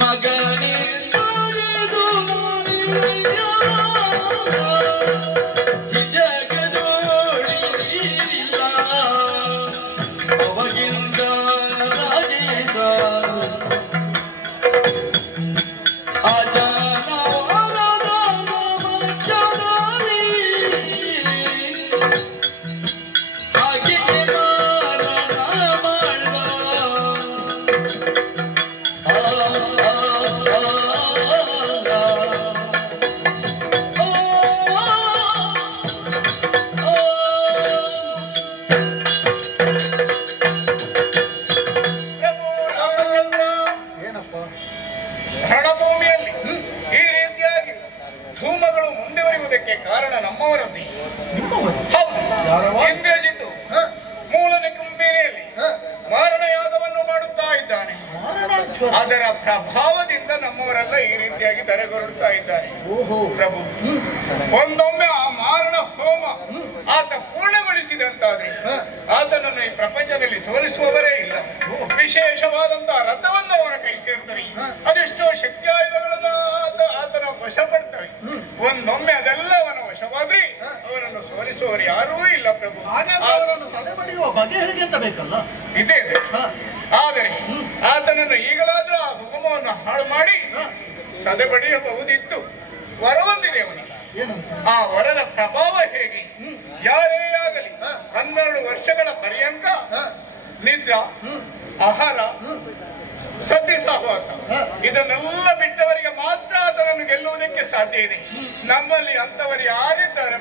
ಮಗನೇ ನೋಡಿದು ನೋಡಿದೆಯ ಜಗದೋಳಿ ನೀರಿಲ್ಲ ಅವಾಗಿಂದ ರಾಗಿದ ರಣಭೂಮಿಯಲ್ಲಿ ಈ ರೀತಿಯಾಗಿ ಧೂಮಗಳು ಮುಂದುವರಿಯುವುದಕ್ಕೆ ಕಾರಣ ನಮ್ಮವರದ್ದೇ. ಇಂದ್ರಜಿತು ಮೂಲ ನಿಕುಂಬಿನಿಯಲ್ಲಿ ಮಾರಣಯಾಗವನ್ನು ಮಾಡುತ್ತಾ ಇದ್ದಾನೆ. ಅದರ ಪ್ರಭಾವದಿಂದ ನಮ್ಮವರೆಲ್ಲ ಈ ರೀತಿಯಾಗಿ ತಲೆಗೊರಡುತ್ತಾ ಇದ್ದಾರೆ. ಪ್ರಭು, ಒಂದೊಮ್ಮೆ ಆ ಮಾರಣ ಹೋಮ ಆತ ಪೂರ್ಣಗೊಳಿಸಿದಂತಾದ್ರೆ ಆತನನ್ನು ಈ ಪ್ರಪಂಚದಲ್ಲಿ ಸೋಲಿಸುವವರೇ ಇಲ್ಲ. ವಿಶೇಷವಾದಂತಹ ರಥವನ್ನು ಅವನ ಕೈ ಸೇರ್ತವೆ. ಅದೆಷ್ಟೋ ಶಕ್ತಿಯಾಯುಧಗಳನ್ನು ಆತನ ವಶಪಡ್ತವೆ. ಒಂದೊಮ್ಮೆ ಅದೆಲ್ಲ ಅವನ ವಶವಾದ್ರೆ ಅವನನ್ನು ಸೋಲಿಸುವವರು ಯಾರೂ ಇಲ್ಲ. ಪ್ರಭು, ಅವರನ್ನು ಸದೆಬಡಿಯುವ ಬಗೆ ಹೇಗೆ ಅಂತ ಬೇಕಲ್ಲ. ಇದೇ ಆದರೆ ಆತನನ್ನು ಈಗಲಾದ್ರೂ ಆ ಹೋಮವನ್ನು ಹಾಳು ಮಾಡಿ ಸದೆಬಡಿಯಬಹುದಿತ್ತು. ವರವೊಂದಿದೆ ಅವನಿಗೆ. ಆ ವರದ ಪ್ರಭಾವ ಹೇಗೆ? ಯಾರೇ ಆಗಲಿ 12 ವರ್ಷಗಳ ಪರ್ಯಂತ ನಿದ್ರಾ, ಆಹಾರ, ಸತಿ ಸಹವಾಸ ಇದನ್ನೆಲ್ಲ ಬಿಟ್ಟವರಿಗೆ ಮಾತ್ರ ಆತನನ್ನು ಗೆಲ್ಲುವುದಕ್ಕೆ ಸಾಧ್ಯ ಇದೆ. ನಮ್ಮಲ್ಲಿ ಅಂತವರು ಯಾರಿದ್ದಾರೆ?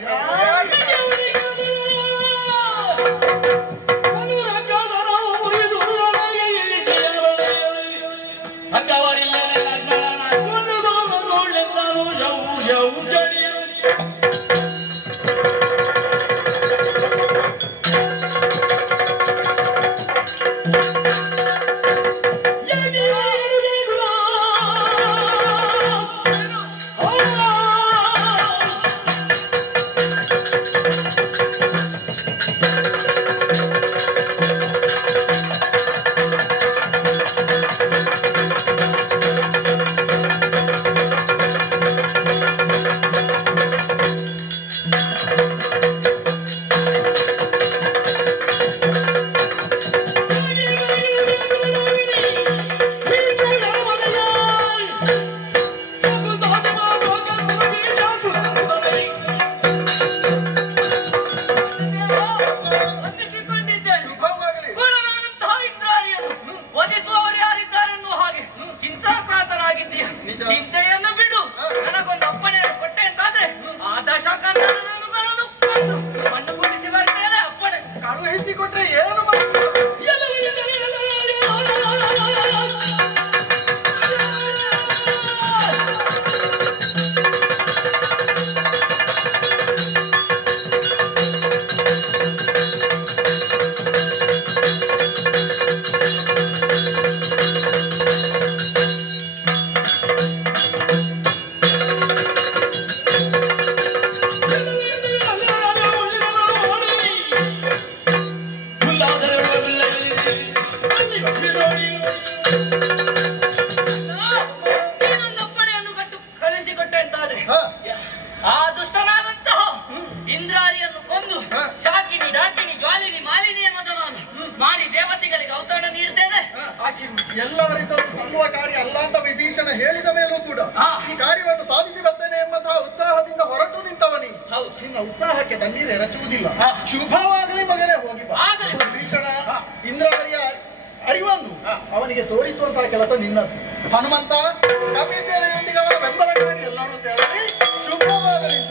ಚಿಂತೆಯನ್ನು ಬಿಡು. ನನಗೊಂದು ಅಪ್ಪಣೆಯನ್ನು ಕೊಟ್ಟೆ ಅಂತಾದ್ರೆ ಆ ದಶಕಗಳನ್ನು ಮಣ್ಣು ಗುಡಿಸಿ ಬರ್ತೇನೆ. ಅಪ್ಪಣೆ ಕಳುಹಿಸಿಕೊಟ್ರೆ ಏನು ನೀನೊಂದಪ್ಪಣೆಯನ್ನು ಕಳುಹಿಸಿಕೊಟ್ಟೆ ಅಂತಾದ್ರೆ ಆ ದುಷ್ಟನಾದಂತಹ ಇಂದ್ರಾರಿಯನ್ನು ಕೊಂದು ಶಾಕಿನಿ, ಡಾಕಿನಿ, ಜ್ವಾಲಿನಿ, ಮಾಲಿನಿ ಎಂಬ ನಾನು ಮಾಡಿ ದೇವತೆಗಳಿಗೆ ಔತಣ ನೀಡ್ತೇನೆ. ಎಲ್ಲವರಿಂದಲೂ ಸಲ್ಲುವ ಕಾರ್ಯ ಅಲ್ಲ ಅಂತ ವಿಭೀಷಣ ಹೇಳಿದ ಮೇಲೂ ಕೂಡ ಈ ಕಾರ್ಯವನ್ನು ಸಾಧಿಸಿ ಬರ್ತೇನೆ ಎಂಬಂತಹ ಉತ್ಸಾಹದಿಂದ ಹೊರಟು ನಿಂತವನಿ. ನಿನ್ನ ಉತ್ಸಾಹಕ್ಕೆ ತಣ್ಣೀರು ಎರಚುವುದಿಲ್ಲ. ಶುಭವಾಗಲಿ ಮಗನೇ, ಹೋಗಿ ಬಾ. ವಿಭೀಷಣ ಇಂದ್ರಾರಿಯ ಅರಿವನ್ನು ಅವನಿಗೆ ತೋರಿಸುವಂತಹ ಕೆಲಸ ನಿನ್ನದು. ಹನುಮಂತ ಕಪಿಸೇನೆಯೊಂದಿಗೆ ಅವರ ಬೆಂಬಲಕ್ಕೆ ಎಲ್ಲರೂ ತೇಳಿ ಶುಭವಾಗಲಿ.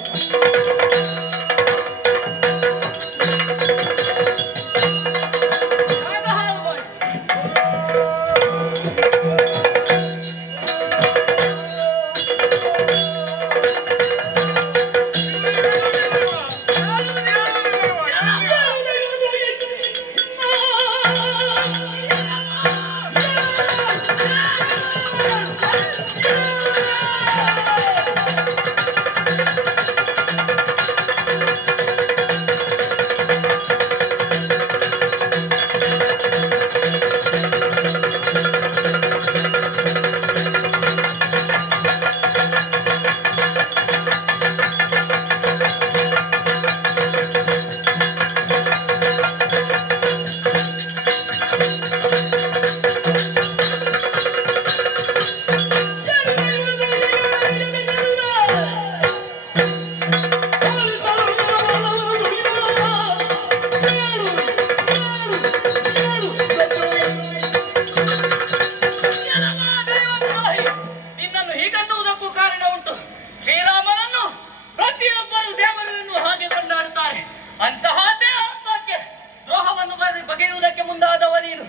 ಮುಂದಾದವ ನೀನು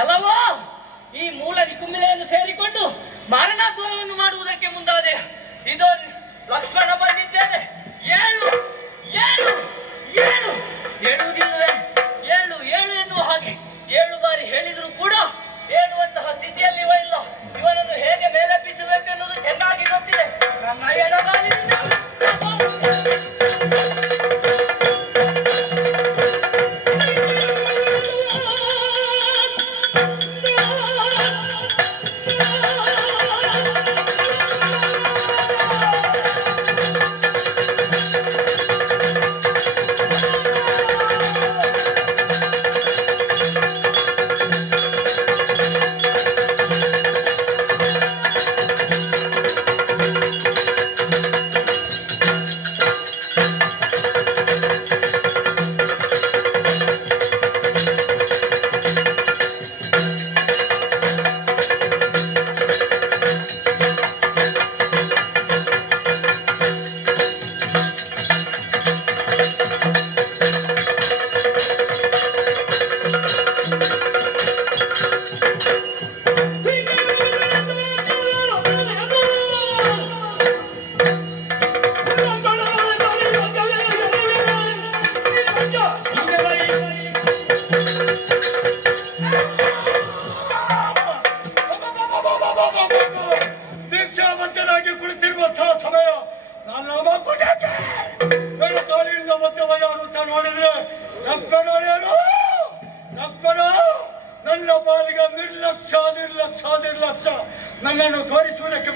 ಎಲ್ಲವೋ ಈ ಮೂಲ ನಿಕುಂಬಿಲೆಯನ್ನು ಸೇರಿಕೊಂಡು ಮಾರಣಾತ್ಮವನ್ನು ಮಾಡುವುದಕ್ಕೆ ಮುಂದಾದೆ. ಇದು ಲಕ್ಷ್ಮಣ ಬಂದಿದ್ದೇನೆ, ಏಳು ಏಳು ಏಳು ಹೇಳುವುದಿಲ್ಲವೇ? ಏಳು ಏಳು ಎನ್ನುವ ಹಾಗೆ 7 ಬಾರಿ ಹೇಳಿದ್ರು ಕೂಡ ಹೇಳುವಂತಹ ಸ್ಥಿತಿಯಲ್ಲಿ ಇವ ಇಲ್ಲ. ಇವನನ್ನು ಹೇಗೆ ಮೇಲೆಬ್ಬಿಸಬೇಕೆನ್ನುವುದು ಚೆನ್ನಾಗಿ ಗೊತ್ತಿದೆ. ನನ್ನ ಎಡಗಾಲಿನಿಂದ ದೀಕ್ಷಾಬದ್ಧನಾಗಿ ಕುಳಿತಿರುವಂತಹ ಸಮಯ ನನ್ನ ಮಗುಟಕ್ಕೆ ನನ್ನ ಕಾಲಿಂದ ಮಧ್ಯವನ್ನು ಅಂತ ನೋಡಿದ್ರೆ ನಕ್ಕಣ ನನ್ನ ಪಾಲಿಗೆ ನಿರ್ಲಕ್ಷ್ಯ ನಿರ್ಲಕ್ಷ್ಯ ನಿರ್ಲಕ್ಷ್ಯ ನನ್ನನ್ನು ತೋರಿಸುವುದಕ್ಕೆ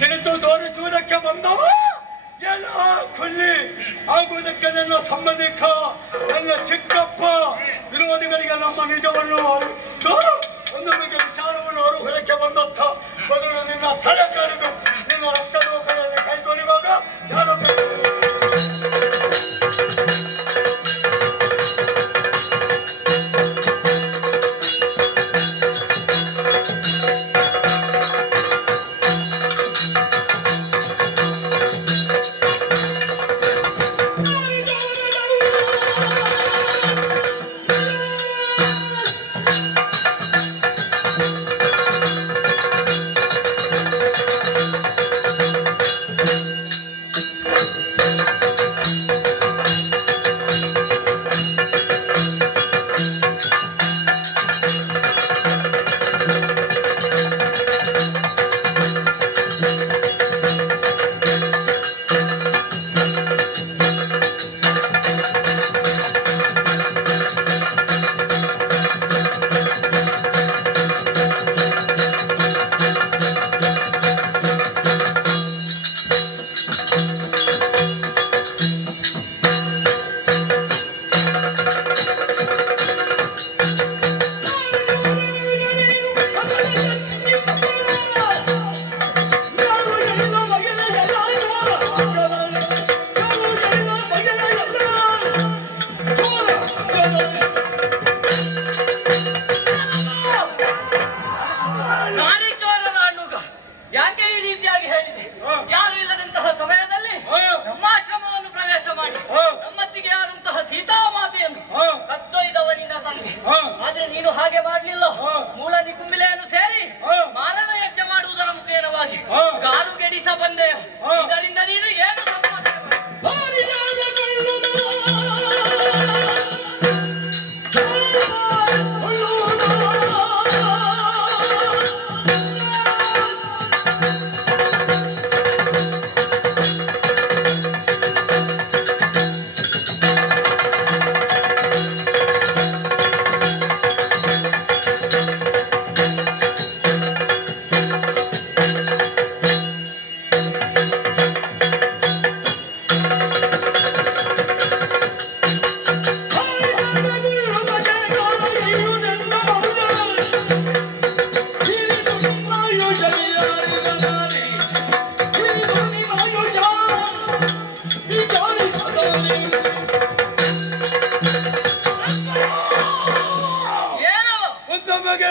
ತಿಳಿದು ತೋರಿಸುವುದಕ್ಕೆ ಬಂದವ ಎಲ್ಲ ಕೊಲ್ಲಿ ಆಗುವುದಕ್ಕೆ ನನ್ನ ಸಂಬಂಧಿಕ ನನ್ನ ಚಿಕ್ಕಪ್ಪ ವಿರೋಧಿಗಳಿಗೆ ನಮ್ಮ ನಿಜವನ್ನು ಒಂದು ಬಗ್ಗೆ ವಿಚಾರವನ್ನು ಅವರು ಹೊರಕ್ಕೆ ಬಂದತ್ತ ಮೊದಲು ನಿನ್ನ ತಲೆ ಕಳೆದು ನಿನ್ನ ರಕ್ತದೋಕದಲ್ಲಿ ಕೈ ತೊಳಿವಾಗ ಯಾರೋ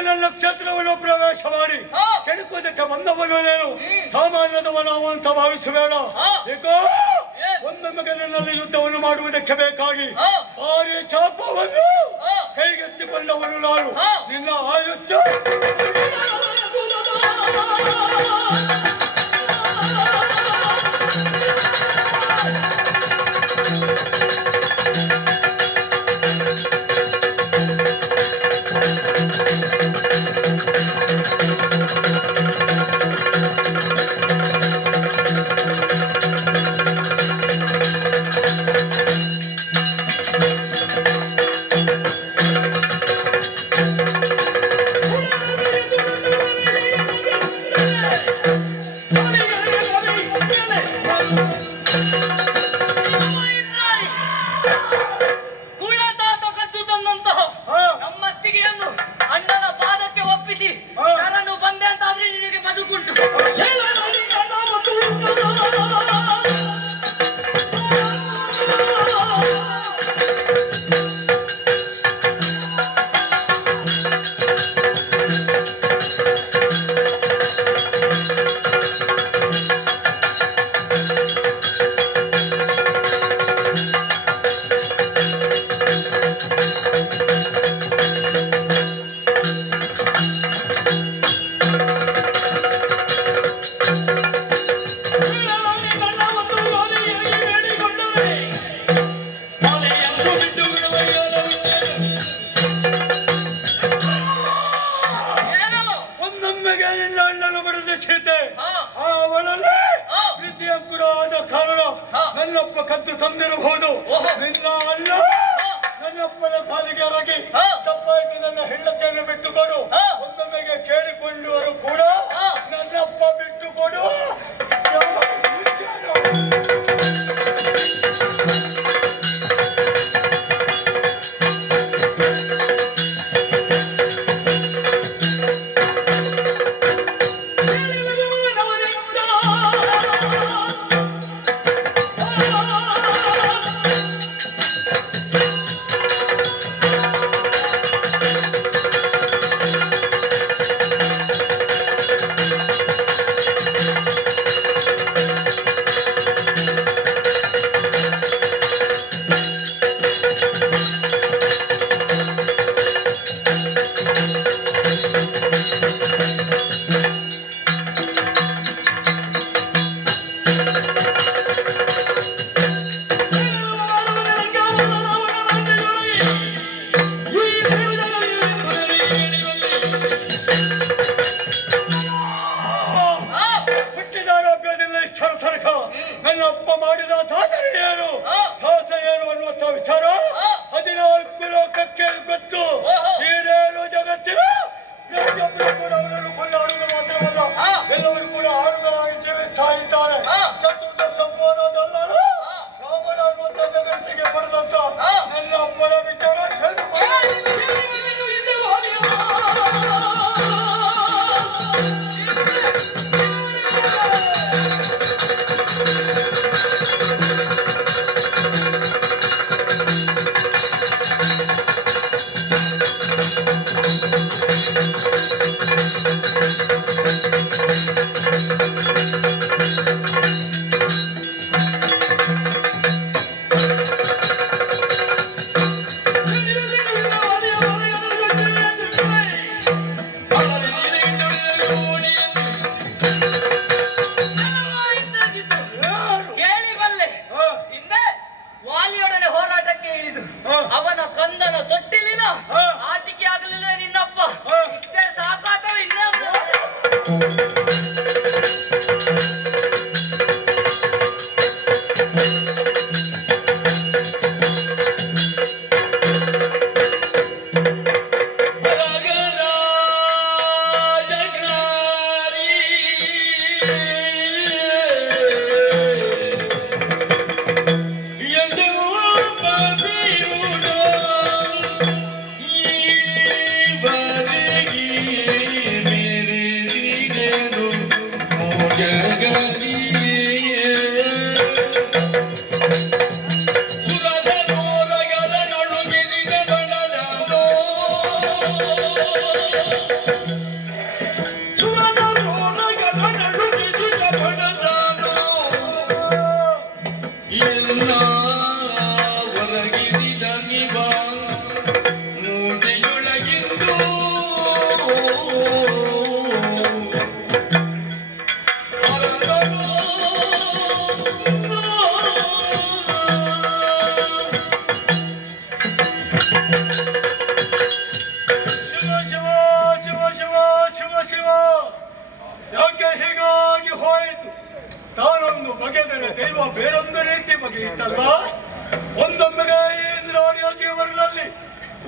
ನನ್ನ ಕ್ಷೇತ್ರವನ್ನು ಪ್ರವೇಶ ಮಾಡಿ ಕೆಣಕುವುದಕ್ಕೆ ಬಂದವನು ನೀನು ಸಾಮಾನ್ಯದವನು ಅಂತ ಭಾವಿಸಬೇಡ. ಏಕೋ ಒಂದೊಮ್ಮೆ ನನ್ನಲ್ಲಿ ಯುದ್ಧವನ್ನು ಮಾಡುವುದಕ್ಕೆ ಬೇಕಾಗಿ ಭಾರಿ ಚಾಪವನ್ನು ಕೈಗೆತ್ತಿಕೊಂಡವನು ನಾನು. ನಿನ್ನ ಆಯುಷ್ಯ ನನ್ನಪ್ಪ ಕದ್ದು ತಂದಿರಬಹುದು. ನಿನ್ನ ಅಲ್ಲ ನನ್ನಪ್ಪನ ಕಾಲಿಗೆ ಎರಗಿ ತಪ್ಪಾಯ್ತು ನನ್ನ ಹೆಂಡತಿಯನ್ನು ಬಿಟ್ಟುಕೊಡು. ಒಂದೊಮ್ಮೆಗೆ ಕೇಳಿಕೊಂಡವರು ಕೂಡ ನನ್ನಪ್ಪ ಬಿಟ್ಟುಕೊಡು. ನನ್ನಪ್ಪ ಮಾಡಿದ ಸಾಧನೆ ಏನು ಅನ್ನುವಂಥ ವಿಚಾರ 14 ಲೋಕಕ್ಕೆ ಗೊತ್ತು. ಹೀರೇನು ಜಗತ್ತಿನ ಪ್ರತಿಯೊಬ್ಬರು ಕೂಡ ಅವರನ್ನು ಕೊಂಡಾಡುವುದು ಮಾತ್ರವಲ್ಲ, ಎಲ್ಲವರು ಕೂಡ ಆಡುಗಳಾಗಿ ಜೀವಿಸ್ತಾ ಇದ್ದಾರೆ. ಚತುರ್ದಶ ಸಂಪೂರ್ಣದಲ್ಲೂ ರಾಮನ ಅನ್ನುವಂಥ ಜಗತ್ತಿಗೆ ಪಡೆದಂತ ನನ್ನ ಅಪ್ಪನ ವಿಚಾರ ಅವನ ಕಂದನ ತೊಟ್ಟಿಲಿನ ಆಟಿಕೆ ಆಗಲಿಲ್ಲ ನಿನ್ನಪ್ಪ. ಇಷ್ಟೇ ಸಾಕಾತ ಇನ್ನೇ ಮುಗಿಯಿತಲ್ಲ. ಒಂದೊಮ್ಮೆಗೆ ಇಂದ್ರಾಣಿಯ ಜೀವನದಲ್ಲಿ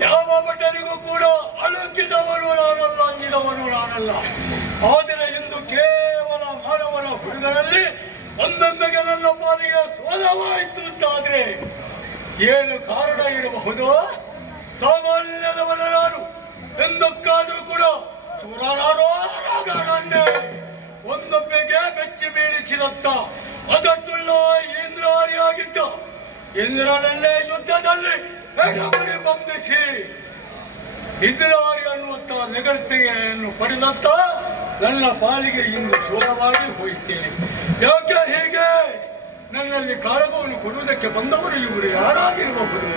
ಯಾವ ಭಟನಿಗೂ ಕೂಡ ಅಳುಕಿದವನು ನಾನಲ್ಲ, ಅಂಜಿದವನು ನಾನಲ್ಲ. ಆದರೆ ಇಂದು ಕೇವಲ ಮಾನವನ ಹುಡುಗರಲ್ಲಿ ಒಂದೊಮ್ಮೆಗೆ ನನ್ನ ಪಾಲಿಗೆ ಸೋಲವಾಯಿತು ಅಂತಾದ್ರೆ ಏನು ಕಾರಣ ಇರಬಹುದು? ಸಾಮಾನ್ಯದವನ ನಾನು ಎಂದಕ್ಕಾದ್ರೂ ಕೂಡ ಸುರನಾರೋಗನ್ನೇ ಒಂದೊಮ್ಮೆಗೆ ಬೆಚ್ಚಿ ಬೀಳಿಸಿದತ್ತ ಅದಕ್ಕುಳ್ಳ ಇಂದ್ರಾಣಿಯಾಗಿದ್ದ ಇಂದ್ರನಲ್ಲೇ ಯುದ್ಧದಲ್ಲಿ ಎಡಬಡಿ ಬಂಧಿಸಿ ಇಂದ್ರಾರಿ ಅನ್ನುವಂತ ನೆಗಳ್ತಿಗೆಯನ್ನು ಪಡೆದಂತ ನನ್ನ ಪಾಲಿಗೆ ಇಂದು ಸೋಲವಾಗಿ ಹೋಯಿತೇನೆ. ಯಾಕೆ ಹೀಗೆ? ನನ್ನಲ್ಲಿ ಕಾಳಗವನ್ನು ಕೊಡುವುದಕ್ಕೆ ಬಂದವರು ಇವರು ಯಾರಾಗಿರಬಹುದು?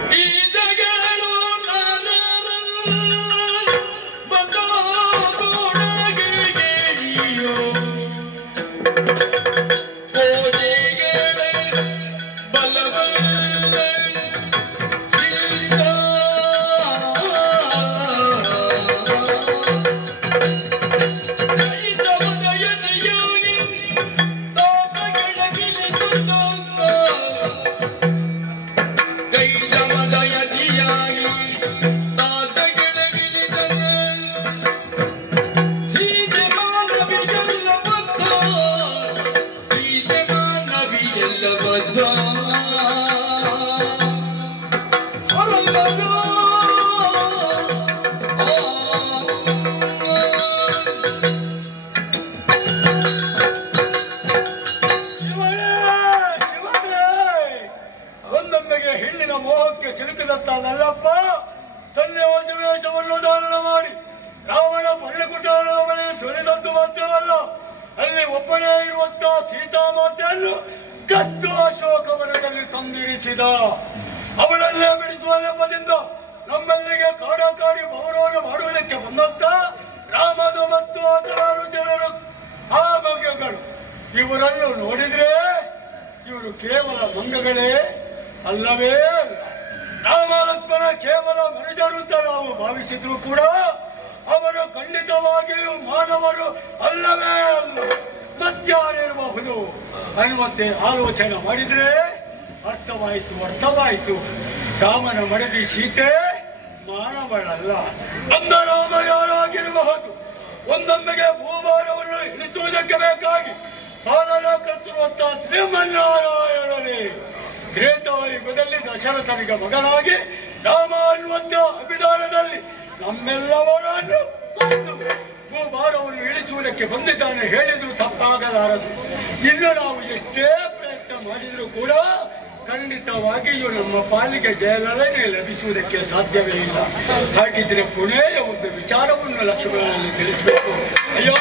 ಹೆಣ್ಣಿನ ಮೋಹಕ್ಕೆ ಸಿಲುಕಿದತ್ತಾನಲ್ಲಪ್ಪ. ಸನ್ಯಾಸವೇಷವನ್ನು ಧಾರಣ ಮಾಡಿ ರಾವಣ ಪಳ್ಳಿಕುಟಾರದ ಬಳಿ ಸುರಿದದ್ದು ಮಾತ್ರವಲ್ಲ, ಅಲ್ಲಿ ಒಬ್ಬನೇ ಇರುವಂತಹ ಸೀತಾಮಾತೆಯನ್ನು ಕತ್ತು ಅಶೋಕವನದಲ್ಲಿ ತಂದಿರಿಸಿದ. ಅವಳಲ್ಲೇ ಬಿಡಿಸುವ ನೆಪದಿಂದ ನಮ್ಮಲ್ಲಿಗೆ ಕಾಡಾಕಾಡಿ ಗೌರವ ಮಾಡುವುದಕ್ಕೆ ಬಂದಂತ ರಾಮದ ಮತ್ತು ಆತನಾರು ಜನರು ಆ ಮಂಗಗಳು. ಇವರನ್ನು ನೋಡಿದ್ರೆ ಇವರು ಕೇವಲ ಮಂಗಗಳೇ ಅಲ್ಲವೇ ಅಲ್ಲ. ರಾಮಲಕ್ಷ್ಮಣ ಕೇವಲ ಮನುಜರು ಅಂತ ನಾವು ಭಾವಿಸಿದ್ರು ಕೂಡ ಅವರು ಖಂಡಿತವಾಗಿಯೂ ಮಾನವರು ಅಲ್ಲವೇ ಅಲ್ಲ, ಮತ್ಯಾರಿರಬಹುದು ಅನ್ನುವಂತೆ ಆಲೋಚನೆ ಮಾಡಿದ್ರೆ ಅರ್ಥವಾಯಿತು. ರಾಮನ ಮಡದಿ ಸೀತೆ ಮಾನವಳಲ್ಲ. ಅಂದ ರಾಮ ಯಾರಾಗಿರಬಹುದು? ಒಂದೊಮ್ಮೆಗೆ ಭೂಭಾರವನ್ನು ಇಳಿಸುವುದಕ್ಕೆ ಬೇಕಾಗಿ ಪಾಲನ ಕರ್ತೃವಂತ ಶ್ರೀಮನ್ನಾರಾಯಣನೇ ತ್ರೇತಾಯುಗದಲ್ಲಿ ದಶರಥನಿಗೆ ಮಗನಾಗಿ ರಾಮ ಅನ್ನುವಂತ ಅಭಿಧಾನದಲ್ಲಿ ನಮ್ಮೆಲ್ಲವರನ್ನು ಕೊಂದು ಭೂಭಾರವನ್ನು ಇಳಿಸುವುದಕ್ಕೆ ಬಂದಿದ್ದಾನೆ ಹೇಳಿದ್ರು ತಪ್ಪಾಗಲಾರದು. ಇನ್ನು ನಾವು ಎಷ್ಟೇ ಪ್ರಯತ್ನ ಮಾಡಿದರೂ ಕೂಡ ಖಂಡಿತವಾಗಿಯೂ ನಮ್ಮ ಪಾಲಿಗೆ ಜಯಲಲನೆ ಲಭಿಸುವುದಕ್ಕೆ ಸಾಧ್ಯವೇ ಇಲ್ಲ. ಹಾಗಿದ್ರೆ ಕೊನೆಯ ಒಂದು ವಿಚಾರವನ್ನು ಲಕ್ಷ್ಮಣನಲ್ಲಿ ತಿಳಿಸಬೇಕು. ಅಯ್ಯೋ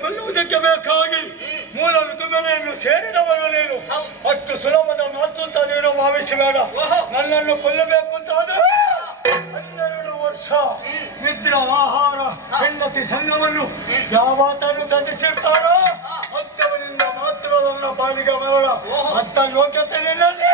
ಕೊಲ್ಲುವುದಕ್ಕೆ ಬೇಕಾಗಿ ಮೂಲ ಋತುಮೆಲೆಯನ್ನು ಸೇರಿದವನು ನೀನು. ಅಷ್ಟು ಸುಲಭದ ಮಾತು ಅಂತ ನೀನು ಭಾವಿಸಬೇಡ. ನನ್ನನ್ನು ಕೊಲ್ಲಬೇಕು ಅಂತ ಆದ್ರೆ 12 ವರ್ಷ ನಿದ್ರೆ ಆಹಾರ ಹೆಂಡತಿ ಸಂಘವನ್ನು ಯಾವತ್ತೂ ತ್ಯಜಿಸಿರ್ತಾರೋ ಅಂತವನಿಂದ ಮಾತ್ರ ನನ್ನ ಪಾಲಿಗೆ ಬರೋಣ ಅಂತ ಯೋಗ್ಯತೆ ನಿನ್ನಲ್ಲಿ